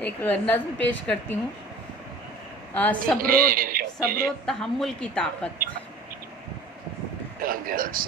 ایک نظم پیش کرتی ہوں. صبر و تحمل کی طاقت.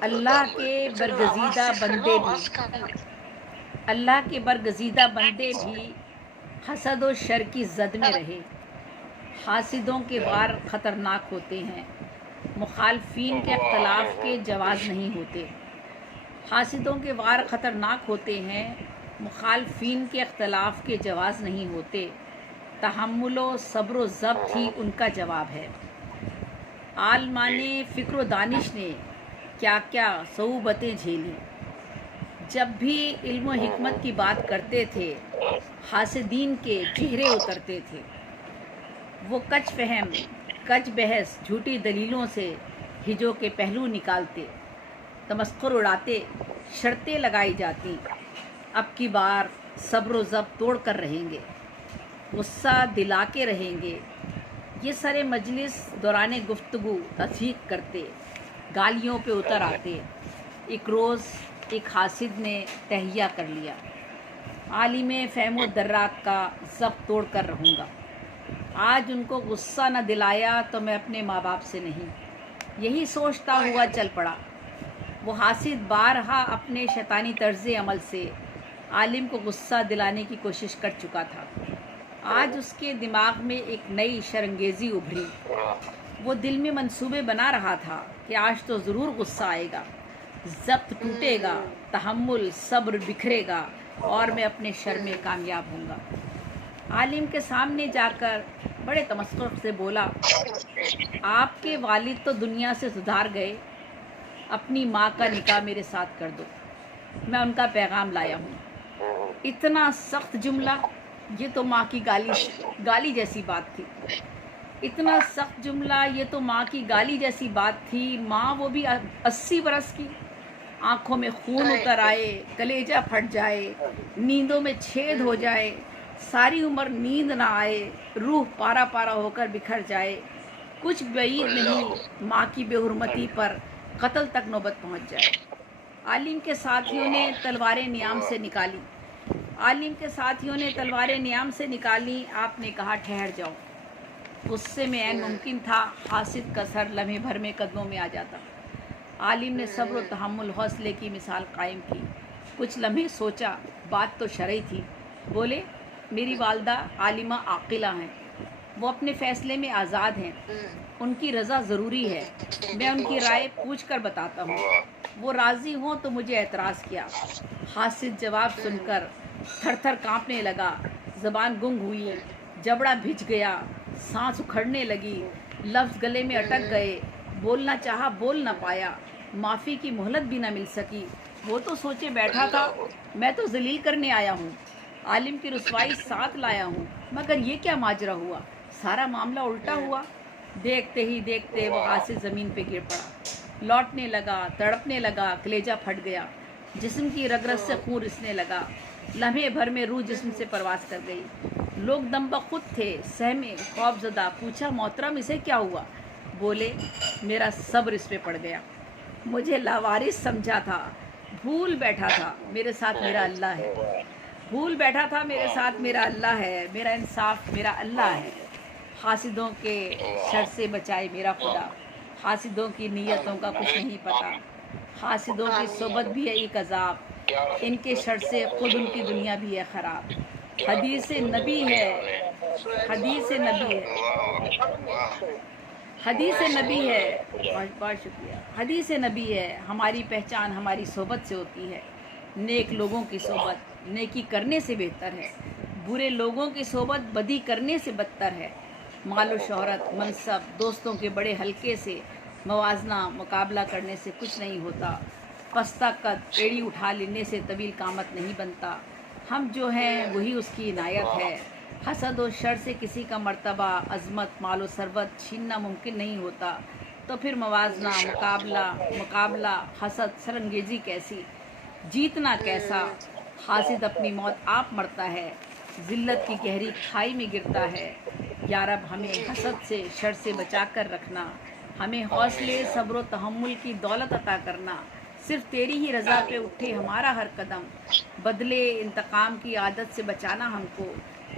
اللہ کے برگزیدہ بندے بھی حسد و شر کی زد میں رہے. حاسدوں کے وار خطرناک ہوتے ہیں، مخالفین کے اختلاف کے جواز نہیں ہوتے. حاسدوں کے وار خطرناک ہوتے ہیں، مخالفین کے اختلاف کے جواز نہیں ہوتے. تحمل و صبر و ضبط ہی ان کا جواب ہے. عالمان فکر و دانش نے کیا کیا صعوبتیں جھیلی. جب بھی علم و حکمت کی بات کرتے تھے حاسدین کے چہرے اترتے تھے. وہ کچ فہم کچ بحث جھوٹی دلیلوں سے ہجو کے پہلو نکالتے، تمسخر اڑاتے، شرطیں لگائی جاتی. اب کی بار صبر و ضبط توڑ کر رہیں گے، غصہ دلا کے رہیں گے. یہ سارے مجلس دوران گفتگو تصحیح کرتے، گالیوں پہ اتر آتے. ایک روز ایک حاسد نے تہیہ کر لیا، عالم فہم و دراک کا ضبط توڑ کر رہوں گا. آج ان کو غصہ نہ دلایا تو میں اپنے ماں باپ سے نہیں. یہی سوچتا ہوا چل پڑا. وہ حاسد بارہا اپنے شیطانی طرز عمل سے عالم کو غصہ دلانے کی کوشش کر چکا تھا. آج اس کے دماغ میں ایک نئی شرنگیزی ابھری. وہ دل میں منصوبے بنا رہا تھا کہ آج تو ضرور غصہ آئے گا، ضبط ٹوٹے گا، تحمل صبر بکھرے گا اور میں اپنے شر میں کامیاب ہوں گا. عالم کے سامنے جا کر بڑے تمسخر سے بولا، آپ کے والد تو دنیا سے سدھار گئے، اپنی ماں کا نکاح میرے ساتھ کر دو، میں ان کا پیغام لایا ہوں. اتنا سخت جملہ، یہ تو ماں کی گالی جیسی بات تھی. اتنا سخت جملہ، یہ تو ماں کی گالی جیسی بات تھی. ماں وہ بھی 80 برس کی. آنکھوں میں خون اتر آئے، کلیجہ پھٹ جائے، نیندوں میں چھید ہو جائے، ساری عمر نیند نہ آئے، روح پارا پارا ہو کر بکھر جائے. کچھ بعید نہیں ماں کی بے حرمتی پر قتل تک نوبت پہنچ جائے. عالم کے ساتھیوں نے تلواریں نیام سے نکالی. آپ نے کہا ٹھہر جاؤ. غصے میں عین ممکن تھا حاسد کا سر لمحے بھر میں قدموں میں آ جاتا. عالم نے صبر و تحمل حوصلے کی مثال قائم کی. کچھ لمحے سوچا، بات تو شرعی تھی. بولے، میری والدہ عالمہ عاقلہ ہیں، وہ اپنے فیصلے میں آزاد ہیں، ان کی رضا ضروری ہے. میں ان کی رائے پوچھ کر بتاتا ہوں، وہ راضی ہوں تو مجھے اعتراض کیا. حاسد جواب سن کر تھر تھر کانپنے لگا، زبان گنگ ہوئی، جبڑا بھج گیا، سانس اکھڑنے لگی، لفظ گلے میں اٹک گئے. بولنا چاہا بول نہ پایا، معافی کی مہلت بھی نہ مل سکی. وہ تو سوچے بیٹھا تھا میں تو ذلیل کرنے آیا ہوں، عالم کی رسوائی ساتھ لایا ہوں، مگر یہ کیا ماجرا ہوا، سارا معاملہ الٹا ہوا. دیکھتے ہی دیکھتے وہ حاسد زمین پہ گر پڑا، لوٹنے لگا، تڑپنے لگا، کلیجہ پھٹ گیا، جسم کی رگ رگ سے خون رسنے لگا. لمحے بھر میں روح جسم سے پرواز کر گئی. لوگ دم بخود تھے، سہمے، خوف زدہ. پوچھا، محترم اسے کیا ہوا؟ بولے، میرا صبر اس پہ پڑ گیا، مجھے لاوارث سمجھا تھا، بھول بیٹھا تھا میرے ساتھ میرا اللہ ہے، بھول بیٹھا تھا میرے ساتھ میرا اللہ ہے، میرا انصاف میرا اللہ ہے. حاسدوں کے شر سے بچائے میرا خدا، حاسدوں کی نیتوں کا کچھ نہیں پتا، حاسدوں کی صحبت بھی ہے ایک عذاب، ان کے شر سے خود ان کی دنیا بھی ہے خراب. حدیث نبی ہے، بہت شکریہ. حدیث نبی ہے، ہماری پہچان ہماری صحبت سے ہوتی ہے. نیک لوگوں کی صحبت نیکی کرنے سے بہتر ہے، برے لوگوں کی صحبت بدی کرنے سے بدتر ہے. مال و شہرت، منصب، دوستوں کے بڑے حلقے سے موازنہ مقابلہ کرنے سے کچھ نہیں ہوتا. پستہ قد ایڑی اٹھا لینے سے طویل قامت نہیں بنتا. ہم جو ہیں وہی اس کی عنایت ہے. حسد و شر سے کسی کا مرتبہ، عظمت، مال و ثروت چھیننا ممکن نہیں ہوتا، تو پھر موازنہ، مقابلہ، حسد، سرانگیزی کیسی؟ جیتنا کیسا؟ حاسد اپنی موت آپ مرتا ہے، ذلت کی گہری کھائی میں گرتا ہے. یا رب ہمیں حسد سے، شر سے بچا کر رکھنا، ہمیں حوصلے، صبر و تحمل کی دولت عطا کرنا. صرف تیری ہی رضا پہ اٹھے ہمارا ہر قدم، بدلے انتقام کی عادت سے بچانا ہم کو.